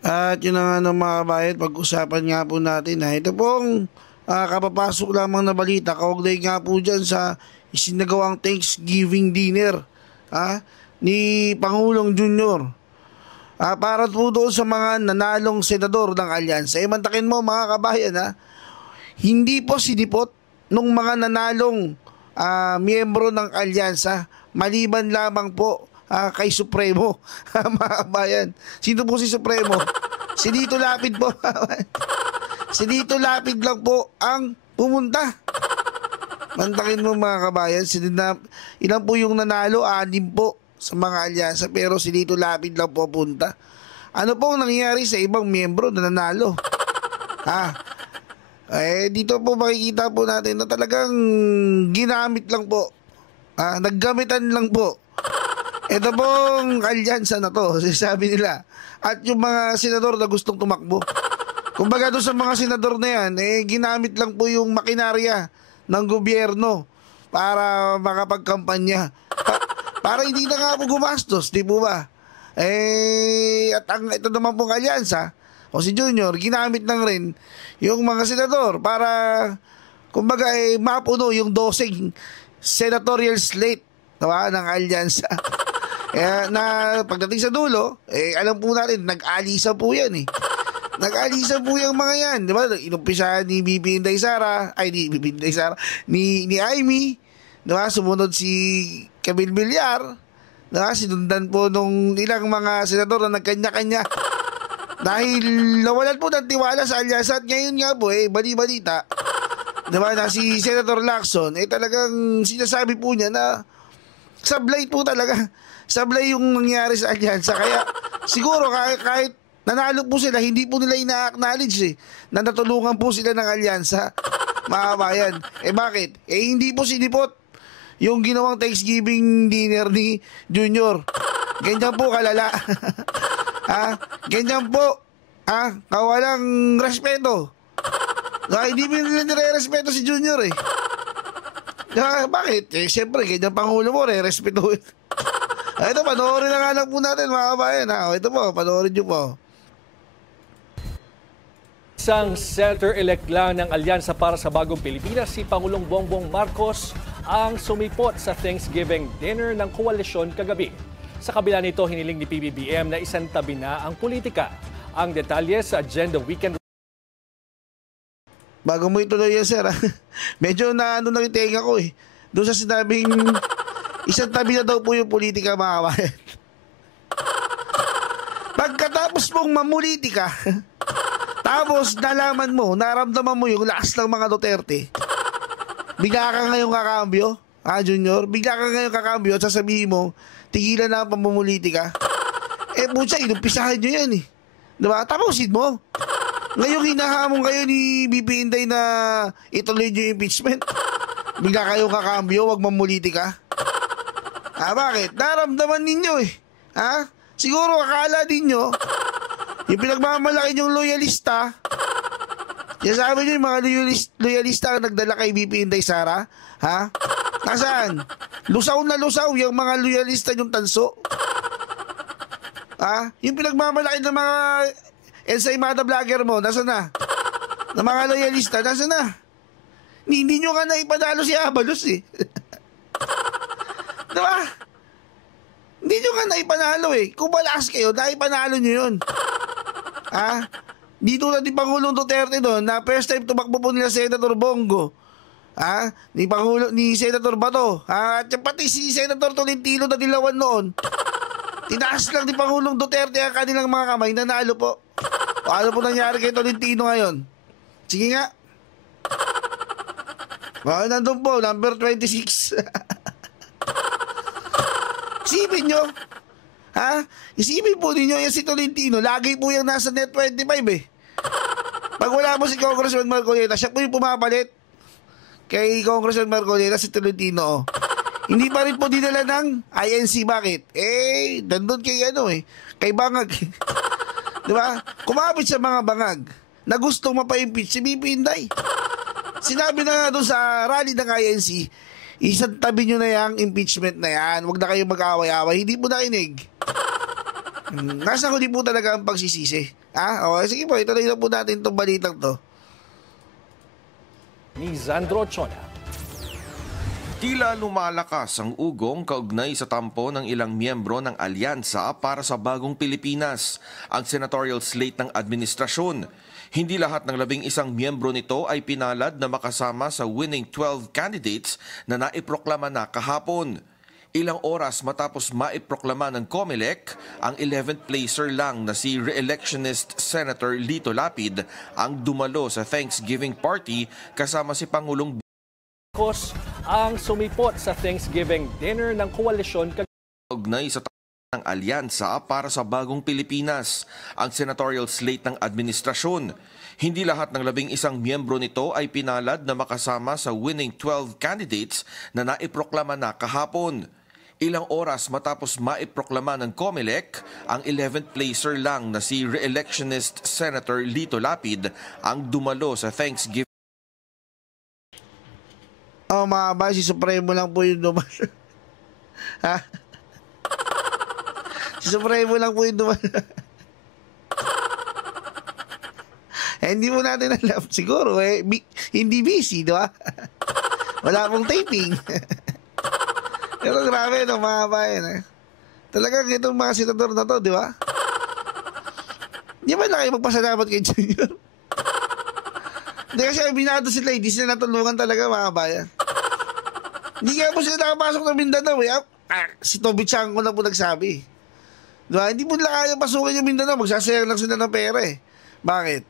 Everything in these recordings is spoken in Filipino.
At yun na nga ng mga kabayan, pag-usapan nga po natin ha. Ito pong kapapasok lamang na balita, kaugnay nga po dyan sa isinagawang Thanksgiving dinner ni Pangulong Junior. Para po doon sa mga nanalong senador ng alyansa. Mantakin mo mga kabayan hindi po sinipot nung mga nanalong miyembro ng alyansa, maliban lamang po kay Supremo. Mga kabayan, sino po si Supremo? Si Lito Lapid po. Si Lito Lapid lang po ang pumunta. Mantakin mo mga kabayan, ilan po yung nanalo? 6 po sa mga alyansa, pero si Lito Lapid lang po punta. Ano pong nangyayari sa ibang miyembro na nanalo? Dito po makikita po natin na talagang ginamit lang po. Naggamitan lang po. Ito pong alyansa na to, sabi nila. At yung mga senador na gustong tumakbo. Kumbaga doon sa mga senador na yan, ginamit lang po yung makinarya ng gobyerno para makapagkampanya. Para hindi na nga po gumastos, di po ba? At ito naman pong alyansa, o si Junior, ginamit lang rin yung mga senador para, kumbaga, mapuno yung dosing senatorial slate, diba, ng alyansa. Na pagdating sa dulo, alam po natin, nag-alisa po yan Nag-alisa po yung mga yan, di ba? Inumpisahan ni BP Inday Sara, ni Amy, di ba? Sumunod si Camille Villar, sinundan po nung ilang mga senador na nagkanya-kanya dahil nawalan po ng tiwala sa alyansa. At ngayon nga po bali-balita, diba, na si Senator Lacson talagang sinasabi po niya na sablay po talaga, sablay yung nangyari sa alyansa. Kaya siguro kahit nanalo po sila, hindi po nila ina-acknowledge na natulungan po sila ng alyansa, mga kabayan. Bakit? Hindi po sinipot yung ginawang Thanksgiving dinner ni Junior. Ganyan po kalala. Ganyan po. Kawalang respeto. Hindi mo nila nire-respeto si Junior bakit? Siyempre, ganyan Pangulo mo, re-respeto. Ito, panoorin na nga lang po natin mga kabayan. Ito po, panoorin nyo po. Isang senator-elect lang ng Alyansa para sa Bagong Pilipinas, si Pangulong Bongbong Marcos, ang sumipot sa Thanksgiving dinner ng koalisyon kagabi. Sa kabila nito, hiniling ni PBBM na isantabi na ang politika. Ang detalye sa Agenda Weekend. Bago mo ituloy yan, sir, medyo nakitenga ko doon sa sinabing isantabi na daw po yung politika, mga kabayan. Pagkatapos mong mamulitika, tapos nalaman mo, naramdaman mo yung lakas ng mga Duterte, bigla ka ngayong kakambyo, Junior, bigla ka ngayong kakambyo at sasabihin mo, tigilan na ang pamumulitika. Pucha, inumpisahan nyo yan diba? Tapusin mo. Ngayong hinahamon kayo ni BP Inday na ituloy nyo yung impeachment, bigla kayong kakambyo, wag mamulitika. Bakit? Naramdaman ninyo Siguro akala ninyo, yung pinagmamalaki yung loyalista, yan sabi nyo yung mga loyalista ang nagdala kay BP Inday Sara, Nasaan? Lusaw na lusaw yung mga loyalista yung tanso. Yung pinagmamalaki ng mga ensaymada vlogger mo, nasa na? Ng mga loyalista, nasa na? Hindi nyo nga naipanalo si Abalos diba? Hindi nyo nga naipanalo Kung malakas kayo, naipanalo nyo yun. Dito na ni Pangulong Duterte doon, na first time tumakbo po nila Senator Bongo. Ni Senator Bato. At pati si Senator Tolentino na dilawan noon. Tinaas lang ni Pangulong Duterte ang kanilang mga kamay, nanalo po. Ano po nangyari kay Tolentino ngayon? Sige nga. Nandun po, number 26. Isipin nyo. Isipin po ninyo yung si Tolentino, lagi po yung nasa net 25 Pag wala mo si Congressman Marcoleta, siya po yung pumapalit kay Congressman Marcoleta, si Tolentino. Hindi pa rin po dinala ng INC. Bakit? Nandun kay kay Bangag. Diba? Kumapit sa mga bangag na gustong mapa-impeach si BP Inday. Sinabi na nga doon sa rally ng INC, isang tabi nyo na yung impeachment na yan. Huwag na kayong mag-away-away. Hindi po nainig. Nasa huli po talaga ang pagsisisi. Okay, sige po, ituloy na po natin itong balitang to. Ni Zandro Chona. Tila lumalakas ang ugong kaugnay sa tampo ng ilang miyembro ng Alyansa para sa Bagong Pilipinas, ang senatorial slate ng administrasyon. Hindi lahat ng 11 miyembro nito ay pinalad na makasama sa winning 12 candidates na naiproklama na kahapon. Ilang oras matapos maiproklama ng COMELEC, ang 11th placer lang na si re-electionist Senator Lito Lapid ang dumalo sa Thanksgiving party kasama si Pangulong Marcos ang sumipot sa Thanksgiving dinner ng koalisyon kaugnay sa ng Alyansa para sa Bagong Pilipinas, ang senatorial slate ng administrasyon. Hindi lahat ng 11 miyembro nito ay pinalad na makasama sa winning 12 candidates na naiproklama na kahapon. Ilang oras matapos maiproklama ng COMELEC, ang 11th placer lang na si re-electionist Senator Lito Lapid ang dumalo sa Thanksgiving. Mga ba, si Supremo lang po yung dumalo. Ha? Si Supremo lang po yung dumalo. Hindi mo natin alam. Siguro, hindi busy, di ba? Wala pong taping. Pero grabe, no, mga bayan. Talagang itong mga senador na to, di ba? Di ba na kayo magpasalamat kay Junior? Hindi kasi binado sila, hindi sila natulungan talaga, mga bayan. Hindi kaya po sila nakapasok ng Mindanao, si Toby Chanko na po nagsabi. Diba? Hindi po nila kaya pasukin yung Mindanao, magsasayang lang sila ng pera eh. Bakit?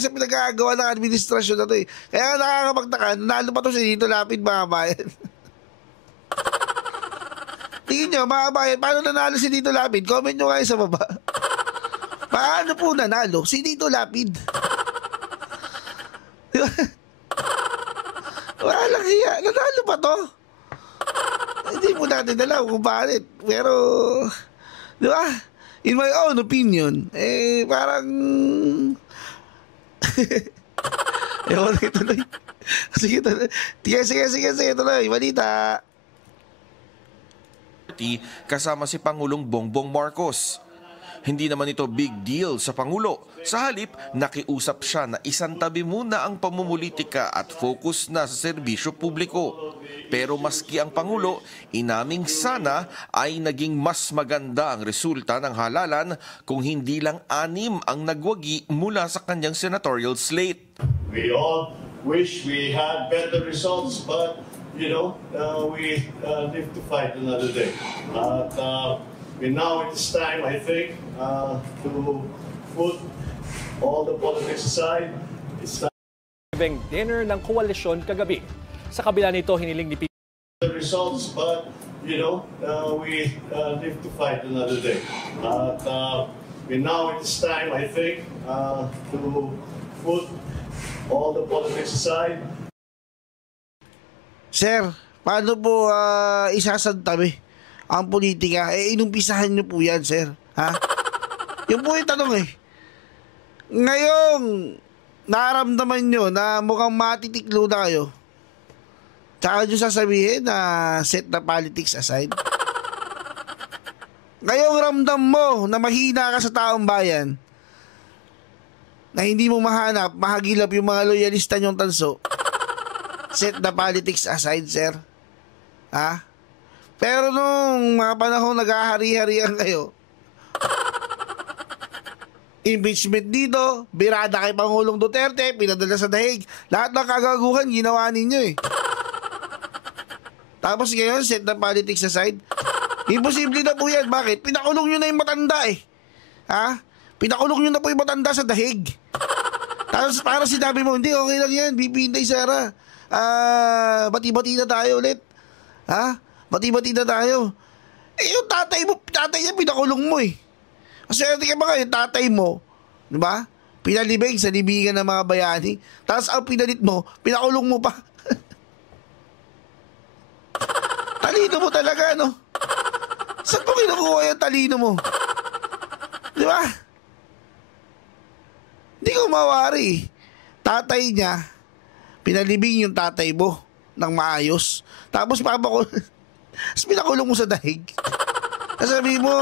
Sa pinagkagawa ng administrasyon na to eh. Kaya nakakapagtaka, nanalo pa to si Lito Lapid, mga bayan. Tingin nyo, mga bayan, paano nanalo si Lito Lapid? Comment nyo kayo sa baba. Paano po nanalo si Lito Lapid? Diba? Walang hiya. Nanalo pa to? Hindi po natin alam kung bakit. Pero, di ba? In my own opinion, parang... Ewan na ituloy. Sige, tuloy. Sige, tuloy. Balita. Kasama si Pangulong Bongbong Marcos. Hindi naman ito big deal sa Pangulo. Sa halip, nakiusap siya na isantabi muna ang pamumulitika at focus na sa serbisyo publiko. Pero maski ang Pangulo, inaming sana ay naging mas maganda ang resulta ng halalan kung hindi lang 6 ang nagwagi mula sa kanyang senatorial slate. We all wish we had better results, but we live to fight another day. And now it's time, I think, to put all the politics aside. It's time. Dinner ng koalisyon kagabi. Sa kabila nito, hiniling ni The results, but we live to fight another day. And now it's time, I think, to put all the politics aside. Sir, paano po isasantabi ang politika? Inumpisahan niyo po yan, sir. Ha? Yung po yung tanong eh. Ngayong naramdaman nyo na mukhang matitiklo na kayo, tsaka nyo sasabihin na set the politics aside. Ngayong ramdam mo na mahina ka sa taong bayan, na hindi mo mahanap, mahagilap yung mga loyalista nyong tanso, set the politics aside, sir. Ha? Pero nung mga panahon nag-ahari-harian kayo, impeachment dito, birada kay Pangulong Duterte, pinadala sa dahig. Lahat ng kagaguhan, ginawa ninyo eh. Tapos ngayon, set the politics aside. Imposible na po yan. Bakit? Pinakulong nyo na yung matanda eh. Ha? Pinakulong nyo na po yung matanda sa dahig. Tapos para sinabi mo, hindi, okay lang yan. Bibintay, Sarah. Bati-bati na tayo ulit. Ha? Bati-bati na tayo. Yung tatay niya pinakulong mo eh. Kasi hindi ka ba yung tatay mo, di ba? Pinalibing sa libingan ng mga bayani. Tapos ang pinalit mo, pinakulong mo pa. Talino mo talaga, no? Saan mo kinukuha yung talino mo? Di ba? Hindi ko mawari. Tatay niya, pinalibing yung tatay mo ng maayos. Tapos pinakulong mo sa dahig. Sabi mo,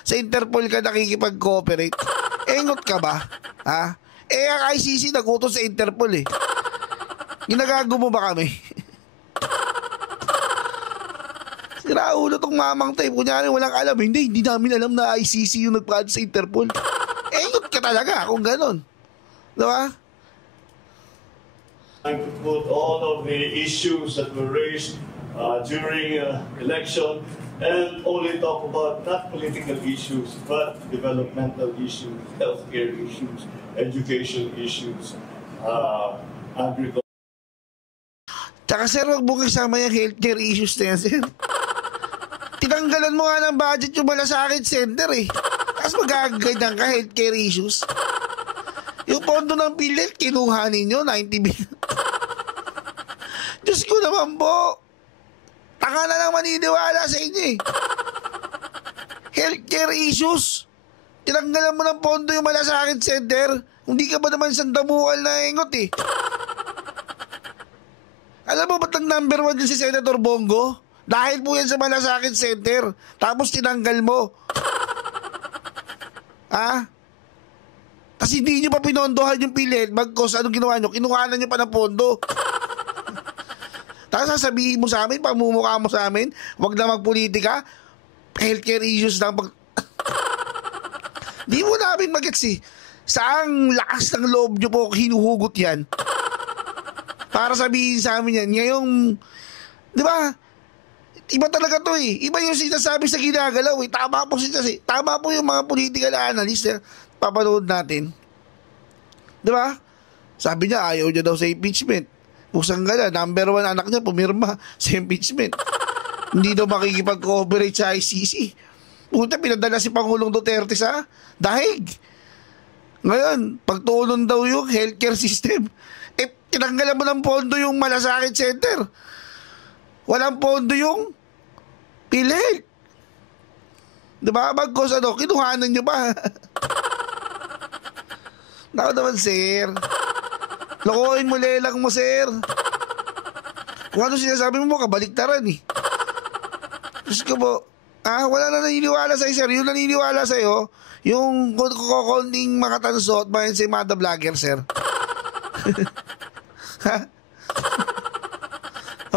sa Interpol ka nakikipag-cooperate. Engot ka ba? Ha? Ang ICC nagutos sa Interpol eh. Ginagago mo ba kami? Siraulo tong mamang tayo. Kunyari walang alam. Hindi namin alam na ICC yung nagpaano sa Interpol. Engot ka talaga kung ganon. Diba? I could put all of the issues that were raised during election and only talk about not political issues but developmental issues, healthcare issues, education issues, agriculture. Tsaka sir, wag mo kasama yung healthcare issues na yan, sir. Tinanggalan mo nga ng budget yung malasakit center eh. Tapos magagaganyan ka healthcare issues. Yung pondo ng PhilHealth, kinuha ninyo, 90 billion. Diyos ko naman po. Taka na lang maniniwala sa inyo eh. Healthcare issues. Tinanggalan mo ng pondo yung malasakit center. Hindi ka ba naman sandamukan na ingot eh. Alam mo ba't ang number 1 din si Senator Bongo? Dahil po yan sa malasakit center. Tapos tinanggal mo. Ha? Kasi hindi nyo pa pinondohan yung PhilHealth. Bagkos, anong ginawa nyo? Kinuhanan nyo pa ng pondo. Tapos sasabihin mo sa amin, pamumukha mo sa amin, wag na magpolitika, healthcare issues lang. Di mo namin magets eh. Saang lakas ng loob nyo po hinuhugot yan? Para sabihin sa amin yan. Ngayong, di ba? Iba talaga to eh. Iba yung sinasabi sa ginagalaw eh. Tama po yung mga political analyst na papanood natin. Di ba? Sabi niya, ayaw niya daw sa impeachment. Pusang gala, number 1 anak niya pumirma sa impeachment. Hindi daw makikipag-cooperate sa ICC. Puta, pinadala si Pangulong Duterte sa dahig. Ngayon, pagtulong daw yung healthcare system. Tinanggalan mo ng pondo yung malasakit center. Walang pondo yung PhilHealth. Diba? Bagkos kinuhanan nyo ba? Naku naman, sir. Lokohin mo, lelang mo, sir. Kung ano sinasabi mo, kabaliktaran eh. Diyos ko po. Wala na naniniwala sa'yo, sir. Yung naniniwala sa'yo, yung kukonting makatansot, bayan si Mada Vlogger, sir. Ha?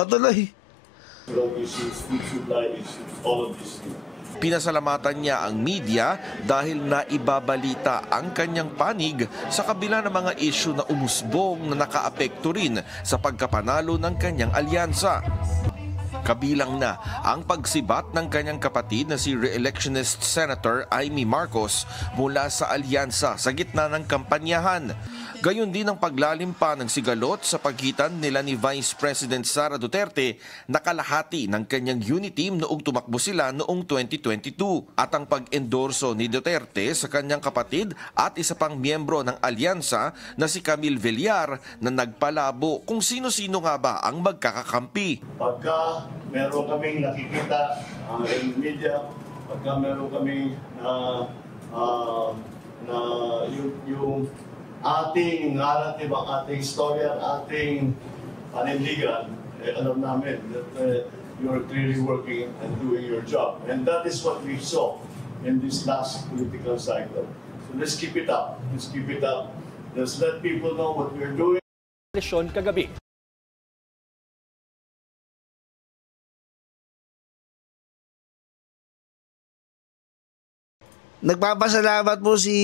Tuloy. Pinasalamatan niya ang media dahil naibabalita ang kanyang panig sa kabila ng mga isyu na umusbong na nakaapekto rin sa pagkapanalo ng kanyang alyansa. Kabilang na ang pagsibat ng kanyang kapatid na si re-electionist Senator Amy Marcos mula sa alyansa sa gitna ng kampanyahan. Gayon din ang paglalim pa ng sigalot sa pagitan nila ni Vice President Sara Duterte na kalahati ng kanyang unit team noong tumakbo sila noong 2022 at ang pag-endorso ni Duterte sa kanyang kapatid at isa pang miyembro ng alyansa na si Camille Villar na nagpalabo kung sino-sino nga ba ang magkakakampi. Pagka meron kaming nakikita in media, pagka meron kaming yung ating narrative, ang ating istorya, ang ating panindigan, alam namin that you're clearly working and doing your job. And that is what we saw in this last political cycle. So let's keep it up. Let's keep it up. Let's let people know what we're doing. Eleksyon kagabi. Nagpapasalamat po si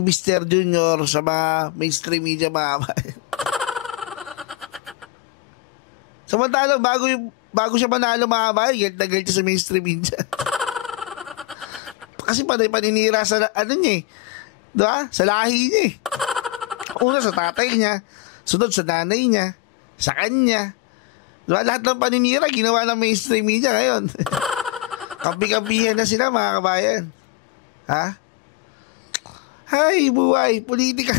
Mr. Junior sa mga mainstream media mga kabayan. Samantala, bago siya manalo mga kabayan, galit na galit sa mainstream media. Kasi paninira sa niya eh. Diba? Sa lahi niya eh. Una sa tatay niya, sunod sa nanay niya, sa kanya. Diba? Lahat ng paninira ginawa ng mainstream media ngayon. Kampi-kampihan na sila mga kabayan. Ha? Hay, buhay, politika.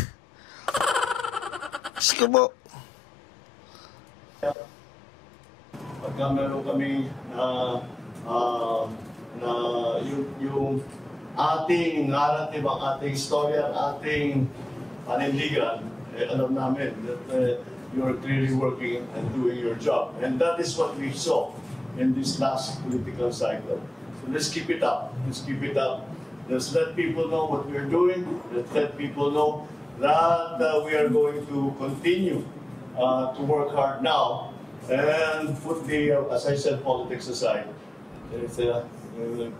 Sige po. Pagka meron kami yung ating narrative, ang ating istorya, ang ating panindigan, alam namin that you're clearly working and doing your job. And that is what we saw in this last political cycle. So So let's keep it up. Let's keep it up. Let's let people know what we're doing. Let's let people know that we are going to continue to work hard now and put the, as I said, politics aside. It's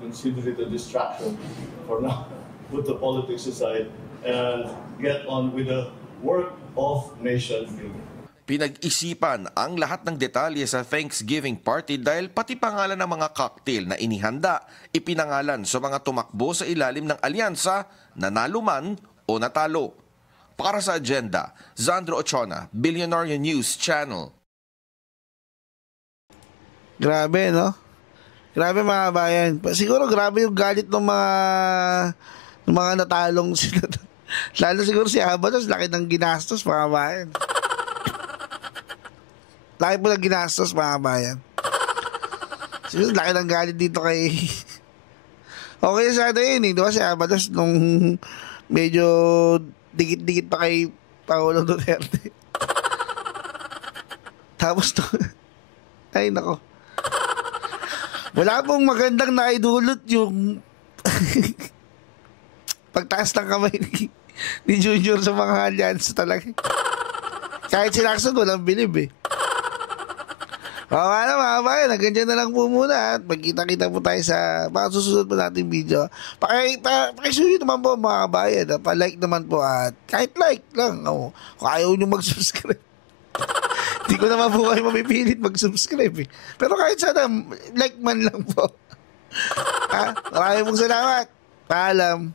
consider it a distraction for now. Put the politics aside and get on with the work of nation building. Pinag-isipan ang lahat ng detalye sa Thanksgiving party dahil pati pangalan ng mga cocktail na inihanda, ipinangalan sa mga tumakbo sa ilalim ng alyansa, nanalo man o natalo. Para sa agenda, Zandro Ochona, Billionaire News Channel. Grabe, no? Grabe mga bayan. Siguro grabe yung galit ng mga natalong sila. Lalo siguro si Abalos, laki ng ginastos mga bayan. Laki po ng ginastos mga bayan. Siguro laki ng galit dito kay... Okay sana yun eh. Di ba si Abalos nung medyo dikit-dikit pa kay Pangulong Duterte. Tapos to... Ay nako. Wala pong magandang naidulot yung pagtaas ng kamay ni Junior sa mga alyansa talaga. Kahit si Lacson, walang bilib eh. Mga bayan, hanggang dyan na lang po muna at magkita-kita po tayo sa mga susunod po natin video. Pakisuyo naman po mga bayan, pa-like naman po at kahit like lang. Kung ayaw nyo mag-subscribe. Hindi ko naman po kayo mapipilit mag-subscribe eh. Pero kahit sana, like man lang po. Maraming pong salamat. Paalam.